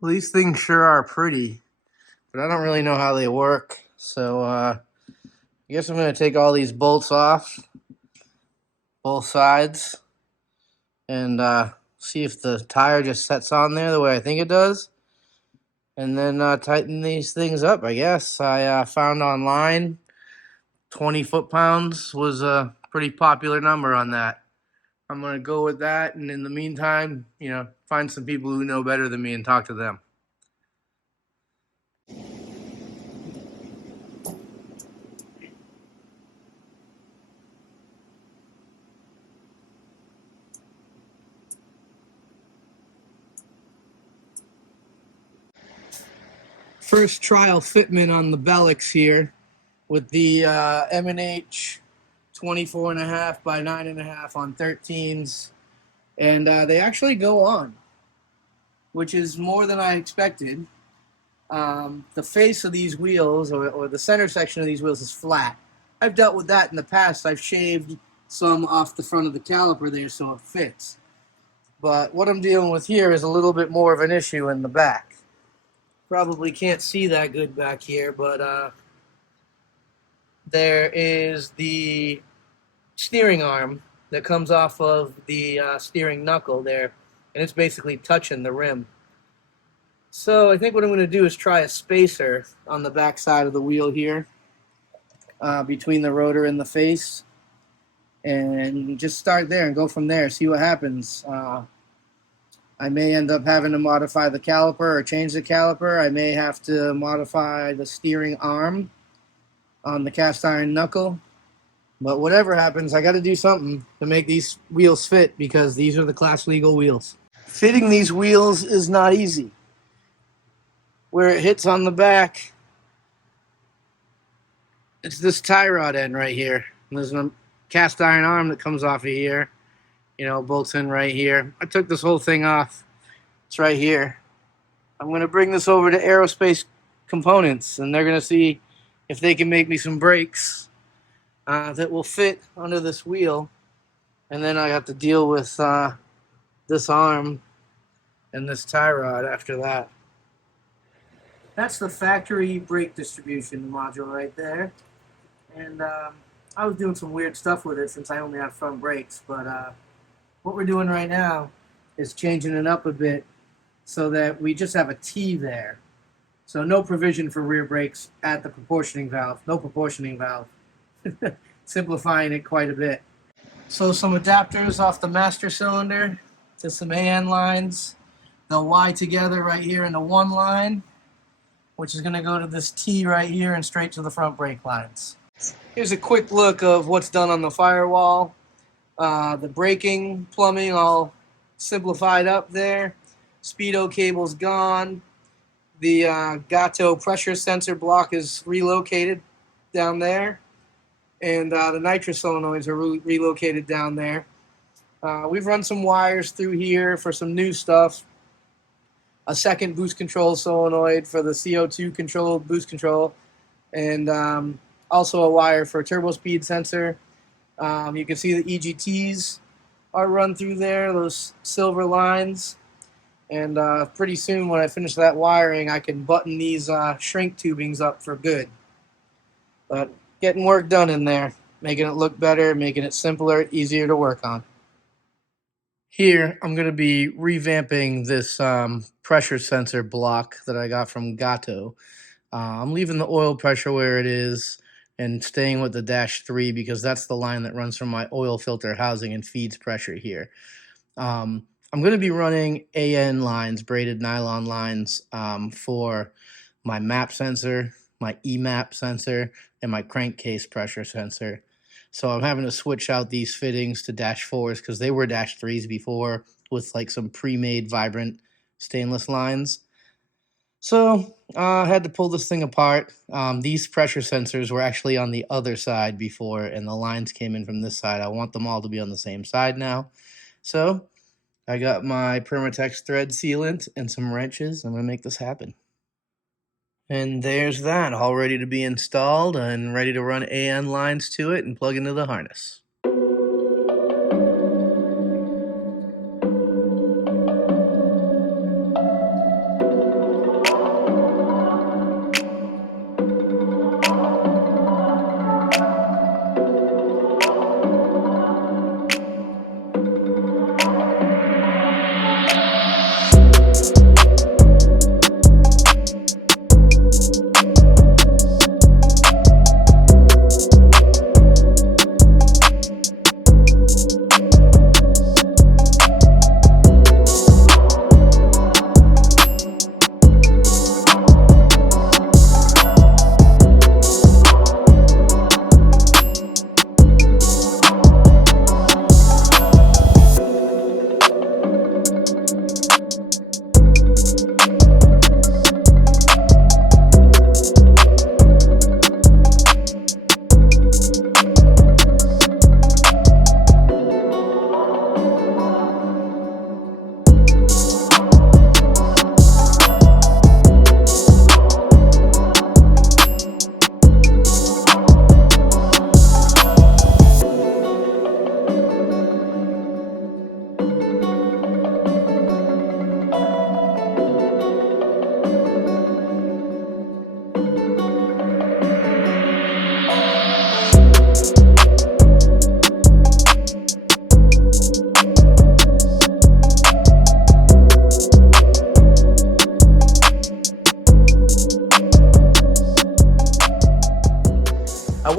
Well, these things sure are pretty, but I don't really know how they work. So I guess I'm going to take all these bolts off, both sides, and see if the tire just sets on there the way I think it does. And then tighten these things up, I guess. I found online 20 foot-pounds was a pretty popular number on that. I'm going to go with that. And in the meantime, find some people who know better than me and talk to them. First trial fitment on the Belix here with the M&H 24.5 by 9.5 on 13s. And they actually go on, which is more than I expected. The face of these wheels, or the center section of these wheels, is flat. I've dealt with that in the past. I've shaved some off the front of the caliper there so it fits. But what I'm dealing with here is a little bit more of an issue in the back. Probably can't see that good back here, but there is the steering arm that comes off of the steering knuckle there, and it's basically touching the rim. So I think what I'm going to do is try a spacer on the back side of the wheel here, between the rotor and the face, and just start there and go from there, see what happens. I may end up having to modify the caliper or change the caliper. I may have to modify the steering arm on the cast iron knuckle. But whatever happens, I got to do something to make these wheels fit, because these are the class legal wheels. Fitting these wheels is not easy. Where it hits on the back, it's this tie rod end right here. And there's a cast iron arm that comes off of here, bolts in right here. I took this whole thing off. It's right here. I'm going to bring this over to Aerospace Components, and they're going to see if they can make me some brakes that will fit under this wheel. And then I have to deal with this arm and this tie rod after that. That's the factory brake distribution module right there. And I was doing some weird stuff with it since I only have front brakes. But what we're doing right now is changing it up a bit so that we just have a T there. So no provision for rear brakes at the proportioning valve. No proportioning valve. Simplifying it quite a bit. So some adapters off the master cylinder to some AN lines. They'll Y together right here into one line, which is going to go to this T right here and straight to the front brake lines. Here's a quick look of what's done on the firewall. The braking plumbing all simplified up there. Speedo cable's gone. The Gato pressure sensor block is relocated down there. And the nitrous solenoids are relocated down there. We've run some wires through here for some new stuff. A second boost control solenoid for the CO2 controlled boost control, and also a wire for a turbo speed sensor. You can see the EGTs are run through there, those silver lines. And pretty soon when I finish that wiring, I can button these shrink tubings up for good. But getting work done in there, making it look better, making it simpler, easier to work on. Here, I'm going to be revamping this pressure sensor block that I got from Gato. I'm leaving the oil pressure where it is and staying with the -3 because that's the line that runs from my oil filter housing and feeds pressure here. I'm going to be running AN lines, braided nylon lines, for my MAP sensor, my EMAP sensor, and my crankcase pressure sensor. So I'm having to switch out these fittings to -4s because they were -3s before with like some pre-made vibrant stainless lines. So I had to pull this thing apart. These pressure sensors were actually on the other side before, and the lines came in from this side. I want them all to be on the same side now. So I got my Permatex thread sealant and some wrenches. I'm going to make this happen. And there's that, all ready to be installed and ready to run AN lines to it and plug into the harness.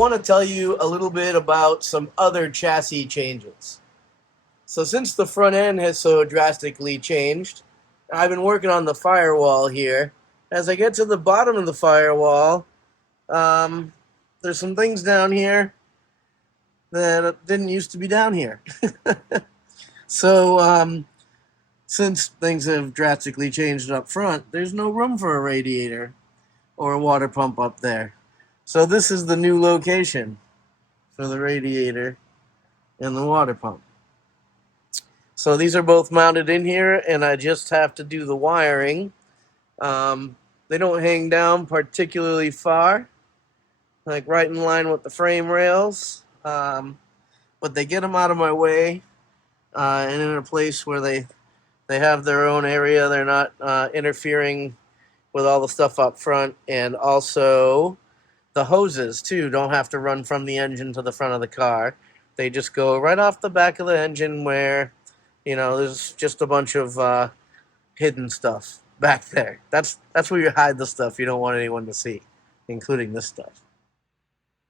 want to tell you a little bit about some other chassis changes. So since the front end has so drastically changed, I've been working on the firewall here. As I get to the bottom of the firewall, there's some things down here that didn't used to be down here. So since things have drastically changed up front, there's no room for a radiator or a water pump up there. So this is the new location for the radiator and the water pump. So these are both mounted in here, and I just have to do the wiring. They don't hang down particularly far, like right in line with the frame rails, but they get them out of my way and in a place where they have their own area. They're not interfering with all the stuff up front, and also the hoses too don't have to run from the engine to the front of the car. They just go right off the back of the engine where, you know, there's just a bunch of hidden stuff back there. That's where you hide the stuff you don't want anyone to see, including this stuff.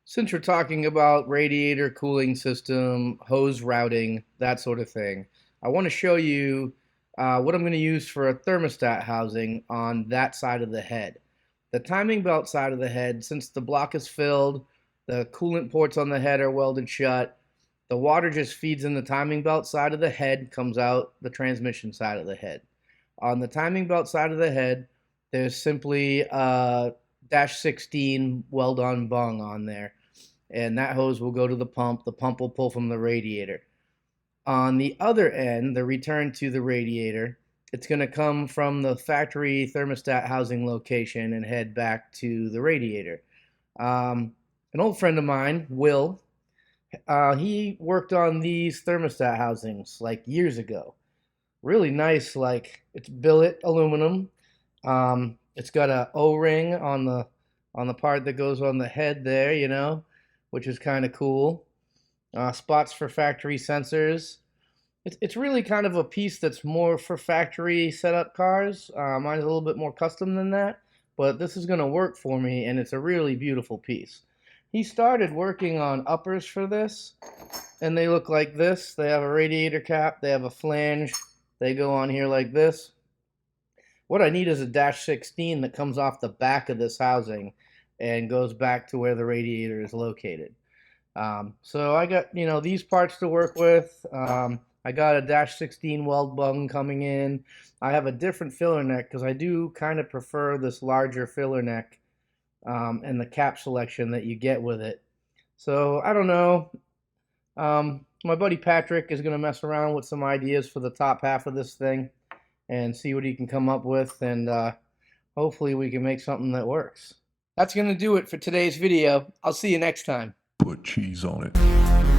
Since we're talking about radiator cooling system, hose routing, that sort of thing, I want to show you what I'm going to use for a thermostat housing on that side of the head. The timing belt side of the head, since the block is filled, the coolant ports on the head are welded shut, the water just feeds in the timing belt side of the head, comes out the transmission side of the head. On the timing belt side of the head, there's simply a -16 weld-on bung on there, and that hose will go to the pump. The pump will pull from the radiator. On the other end, the return to the radiator, it's going to come from the factory thermostat housing location and head back to the radiator. An old friend of mine, Will, he worked on these thermostat housings like years ago. Really nice, like it's billet aluminum. It's got a O-ring on the part that goes on the head there, you know, which is kind of cool. Spots for factory sensors. It's really kind of a piece that's more for factory setup cars. Mine's a little bit more custom than that, but this is going to work for me, and it's a really beautiful piece. He started working on uppers for this, and they look like this. They have a radiator cap, they have a flange, they go on here like this. What I need is a -16 that comes off the back of this housing and goes back to where the radiator is located. So I got, you know, these parts to work with. I got a -16 weld bung coming in. I have a different filler neck because I do kind of prefer this larger filler neck and the cap selection that you get with it. So I don't know. My buddy Patrick is going to mess around with some ideas for the top half of this thing and see what he can come up with, and hopefully we can make something that works. That's going to do it for today's video. I'll see you next time. Put cheese on it.